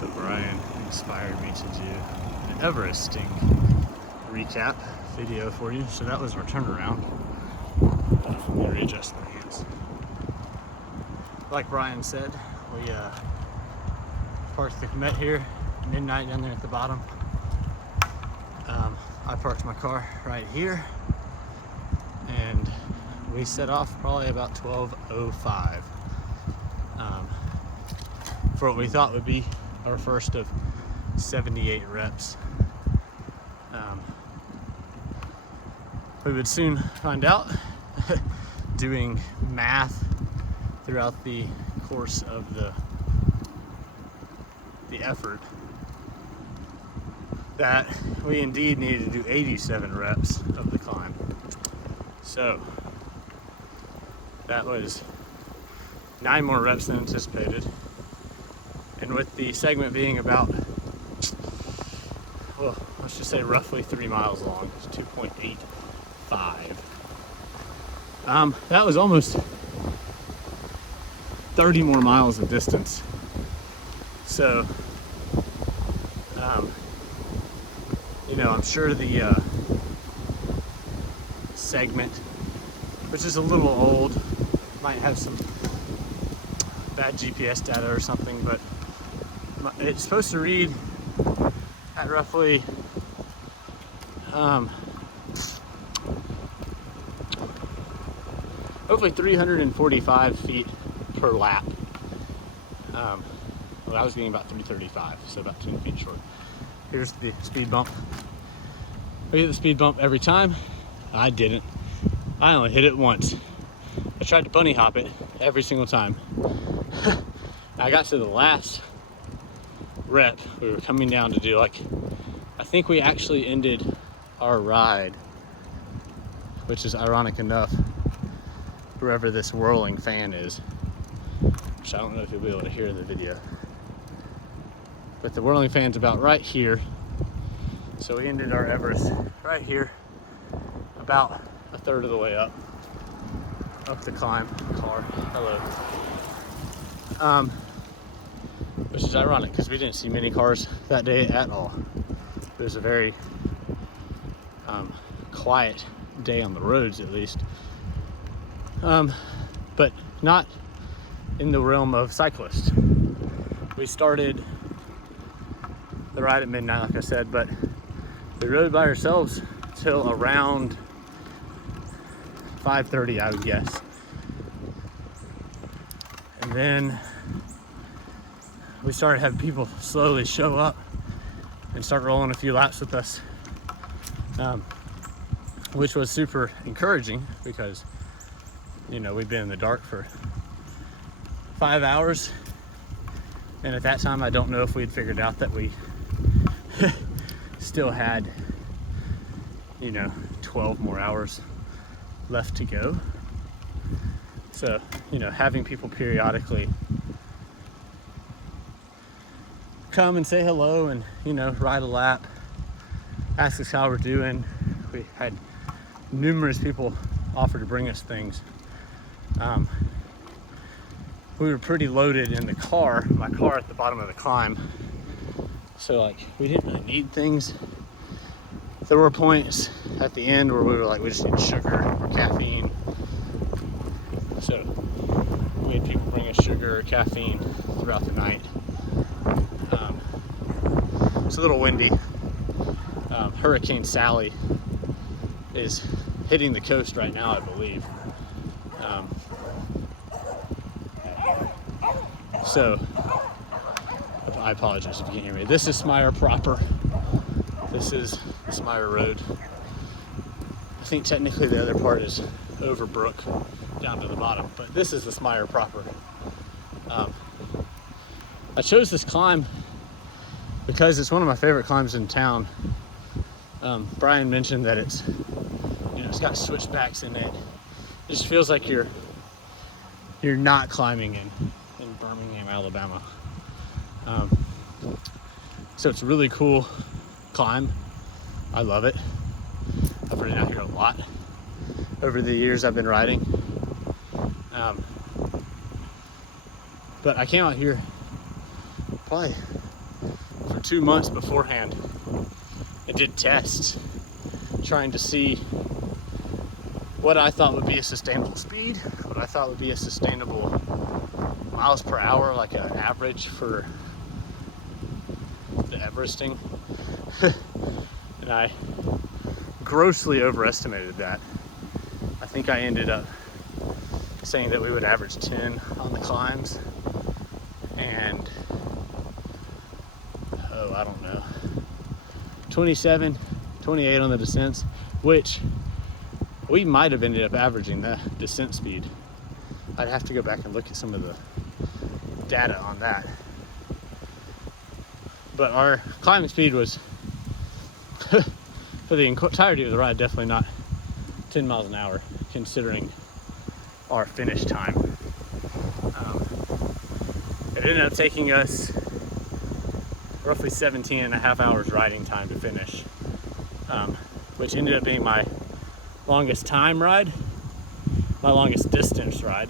So Brian inspired me to do an Everesting recap video for you. So that was our turnaround. Let me readjust my hands. Like Brian said, we parked the Comet here, midnight down there at the bottom. I parked my car right here, and we set off probably about 12:05 for what we thought would be our first of 78 reps. We would soon find out, doing math throughout the course of the effort, that we indeed needed to do 87 reps of the climb. So that was 9 more reps than anticipated. And with the segment being about, well, let's just say roughly 3 miles long, it's 2.85. That was almost 30 more miles of distance. So, I'm sure the segment, which is a little old, might have some bad GPS data or something, but it's supposed to read at roughly hopefully 345 feet per lap. Well, I was getting about 335, so about 10 feet short. Here's the speed bump. I get the speed bump every time. I didn't. I only hit it once. I tried to bunny hop it every single time. I got to the last rep. We were coming down to do, I think we actually ended our ride, which is ironic enough, wherever this whirling fan is, which I don't know if you'll be able to hear in the video. But the whirling fan's about right here. So we ended our Everest right here, about a third of the way up the climb. Car, hello. Which is ironic because we didn't see many cars that day at all. It was a very quiet day on the roads, at least. But not in the realm of cyclists. We started the ride at midnight, like I said, but we rode by ourselves till around 5:30, I would guess. And then we started having people slowly show up and start rolling a few laps with us, which was super encouraging because, we'd been in the dark for 5 hours. And at that time, I don't know if we'd figured out that we still had, 12 more hours left to go. So, having people periodically come and say hello and, ride a lap, ask us how we're doing. We had numerous people offer to bring us things. We were pretty loaded in the car, my car at the bottom of the climb. So we didn't really need things. There were points at the end where we were we just need sugar or caffeine. So we had people bring us sugar or caffeine throughout the night. It's a little windy. Hurricane Sally is hitting the coast right now, I believe. So I apologize if you can't hear me. This is Smyer proper. This is the Smyer Road. I think technically the other part is Overbrook down to the bottom, but this is the Smyer proper. I chose this climb because it's one of my favorite climbs in town. Brian mentioned that it's got switchbacks in it. It just feels like you're not climbing in Birmingham, Alabama. So it's a really cool climb. I love it. I've ridden out here a lot over the years I've been riding. But I came out here probably 2 months beforehand and did tests trying to see what I thought would be a sustainable speed, what I thought would be a sustainable miles per hour, like an average for the Everesting. And I grossly overestimated that. I think I ended up saying that we would average 10 on the climbs and I don't know, 27, 28 on the descents, which we might have ended up averaging the descent speed. I'd have to go back and look at some of the data on that. But our climbing speed was, for the entirety of the ride, definitely not 10 miles an hour, considering our finish time. It ended up taking us roughly 17 and a half hours riding time to finish, which ended up being my longest time ride, my longest distance ride.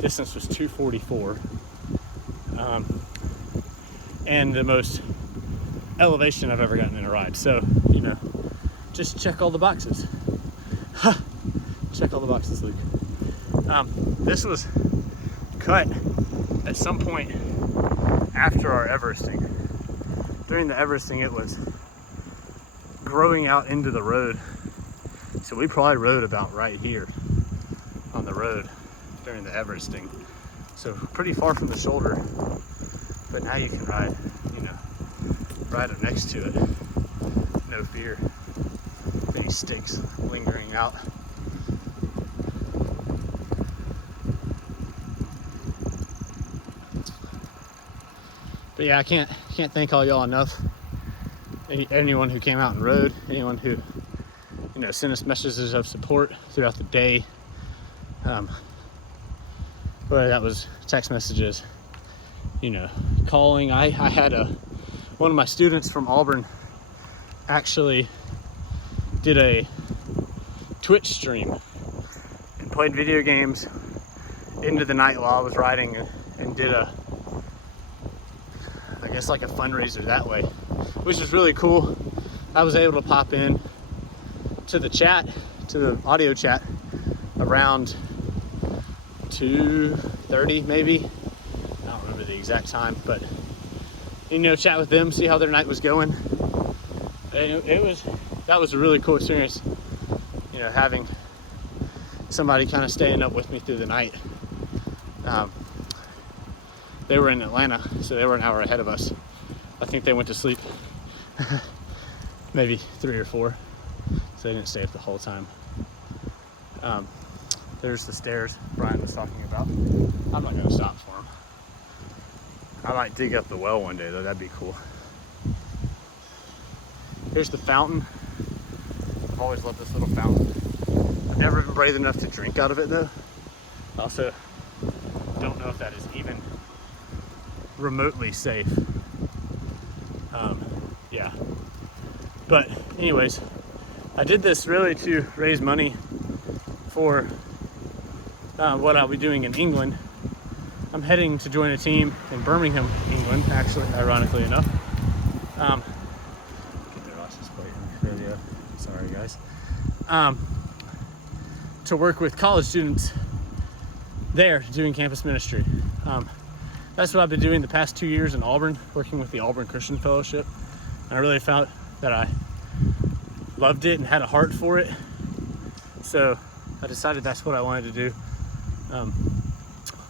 Distance was 244, and the most elevation I've ever gotten in a ride. So, you know, just check all the boxes. Check all the boxes, Luke. This was cut at some point after our Everesting. During the Everesting, it was growing out into the road. So we probably rode about right here on the road during the Everesting. So pretty far from the shoulder, but now you can ride, you know, right up next to it. No fear. Any sticks lingering out. But yeah, I can't thank all y'all enough. Anyone who came out and rode, anyone who, you know, sent us messages of support throughout the day. Whether that was text messages, you know, calling. I had one of my students from Auburn actually did a Twitch stream and played video games into the night while I was riding, and did I guess like a fundraiser that way, which was really cool. I was able to pop in to the chat, to the audio chat, around 2:30 maybe. I don't remember the exact time, but, you know, chat with them, see how their night was going. And that was a really cool experience, you know, having somebody kind of staying up with me through the night. They were in Atlanta, so they were an hour ahead of us. I think they went to sleep maybe 3 or 4, so they didn't stay up the whole time. There's the stairs Brian was talking about. I'm not gonna stop for them. I might dig up the well one day though, that'd be cool. Here's the fountain. I've always loved this little fountain. I've never been brave enough to drink out of it though. I also don't know if that is even remotely safe. Yeah. But anyways, I did this really to raise money for what I'll be doing in England. I'm heading to join a team in Birmingham, England, actually, ironically enough. Get their license plate in the video. Sorry, guys. To work with college students there doing campus ministry. That's what I've been doing the past 2 years in Auburn, working with the Auburn Christian Fellowship. And I really felt that I loved it and had a heart for it. So I decided that's what I wanted to do.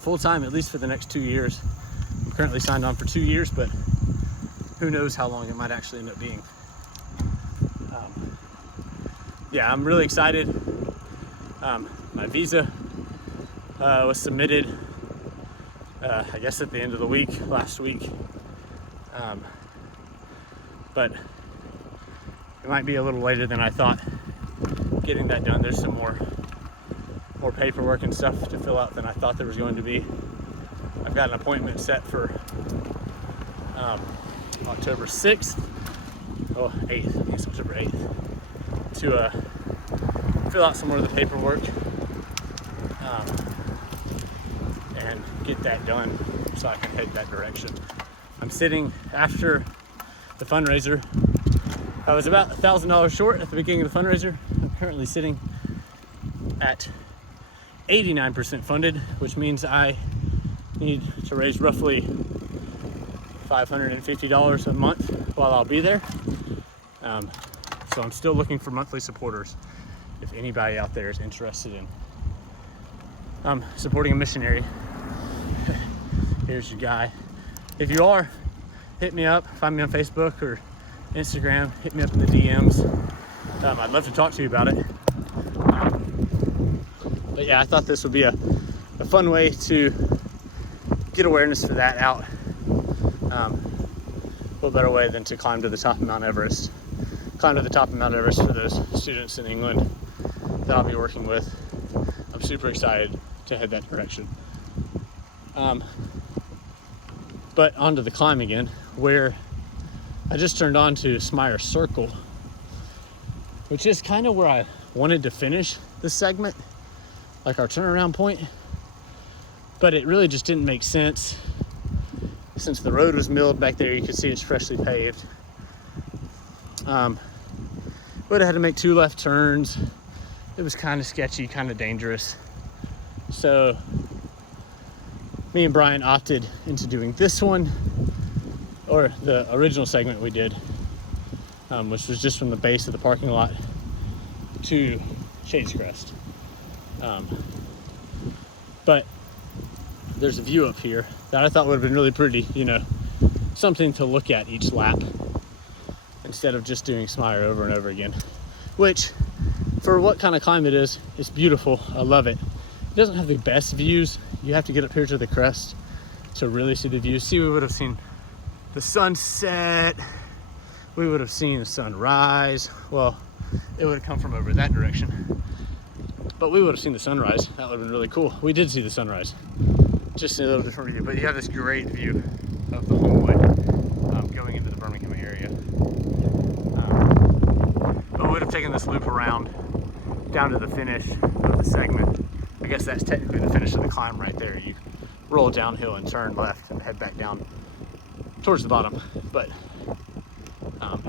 Full time, at least for the next 2 years. I'm currently signed on for 2 years, but who knows how long it might actually end up being. Yeah, I'm really excited. My visa was submitted, I guess at the end of the week, last week. But it might be a little later than I thought getting that done. There's some more paperwork and stuff to fill out than I thought there was going to be. I've got an appointment set for October 6th, 8th, I think it's October 8th, to fill out some more of the paperwork and get that done so I can head that direction. I'm sitting, after the fundraiser. I was about $1,000 short at the beginning of the fundraiser. I'm currently sitting at 89% funded, which means I need to raise roughly $550 a month while I'll be there. So I'm still looking for monthly supporters. If anybody out there is interested in supporting a missionary, here's your guy. If you are, hit me up, find me on Facebook or Instagram, hit me up in the DMs. I'd love to talk to you about it. But yeah, I thought this would be a fun way to get awareness for that out. What better way than to climb to the top of Mount Everest? Climb to the top of Mount Everest for those students in England that I'll be working with. I'm super excited to head that direction. But onto the climb again, where I just turned on to Smyer Circle, which is kind of where I wanted to finish this segment, like our turnaround point. But it really just didn't make sense since the road was milled back there. You could see it's freshly paved. Would have had to make 2 left turns. It was kind of sketchy, kind of dangerous. So me and Brian opted into doing this one, or the original segment we did, which was just from the base of the parking lot to Shades Crest. But there's a view up here that I thought would have been really pretty, something to look at each lap instead of just doing Smyer over and over again, which for what kind of climb it is, it's beautiful. I love it. It doesn't have the best views. You have to get up here to the crest to really see the views. See, we would have seen the sunset. We would have seen the sunrise. Well, it would have come from over that direction, but we would have seen the sunrise. That would have been really cool. We did see the sunrise, just a little different view, but you have this great view of the home way going into the Birmingham area. But we would have taken this loop around down to the finish of the segment. I guess that's technically the finish of the climb right there. You roll downhill and turn left and head back down towards the bottom, but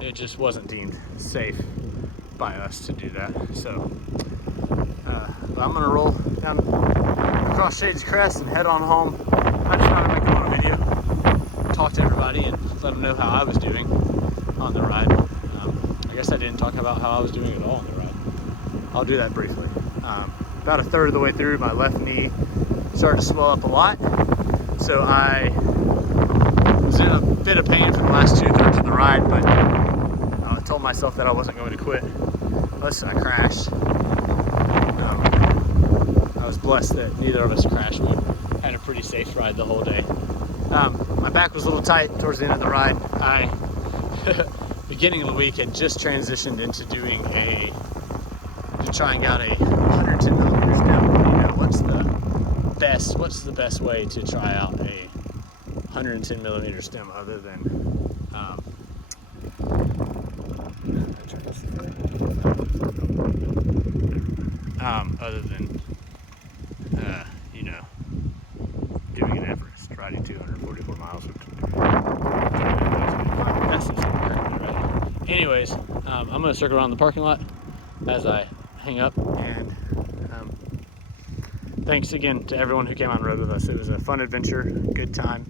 it just wasn't deemed safe by us to do that. So but I'm gonna roll down across Shades Crest and head on home. I just wanted to make a little video, talk to everybody, and let them know how I was doing on the ride. I guess I didn't talk about how I was doing at all on the ride. I'll do that briefly. About a third of the way through, my left knee started to swell up a lot, so I was in a bit of pain for the last 2/3 of the ride, but I told myself that I wasn't going to quit unless I crashed. I was blessed that neither of us crashed. We had a pretty safe ride the whole day. My back was a little tight towards the end of the ride. I, beginning of the week, had just transitioned into doing trying out a 110 millimeter stem. What's the best way to try out a 110 millimeter stem other than doing an Everest, riding 244 miles. That's right. Anyways, I'm gonna circle around the parking lot as I hang up, and thanks again to everyone who came on the road with us. It was a fun adventure, good time.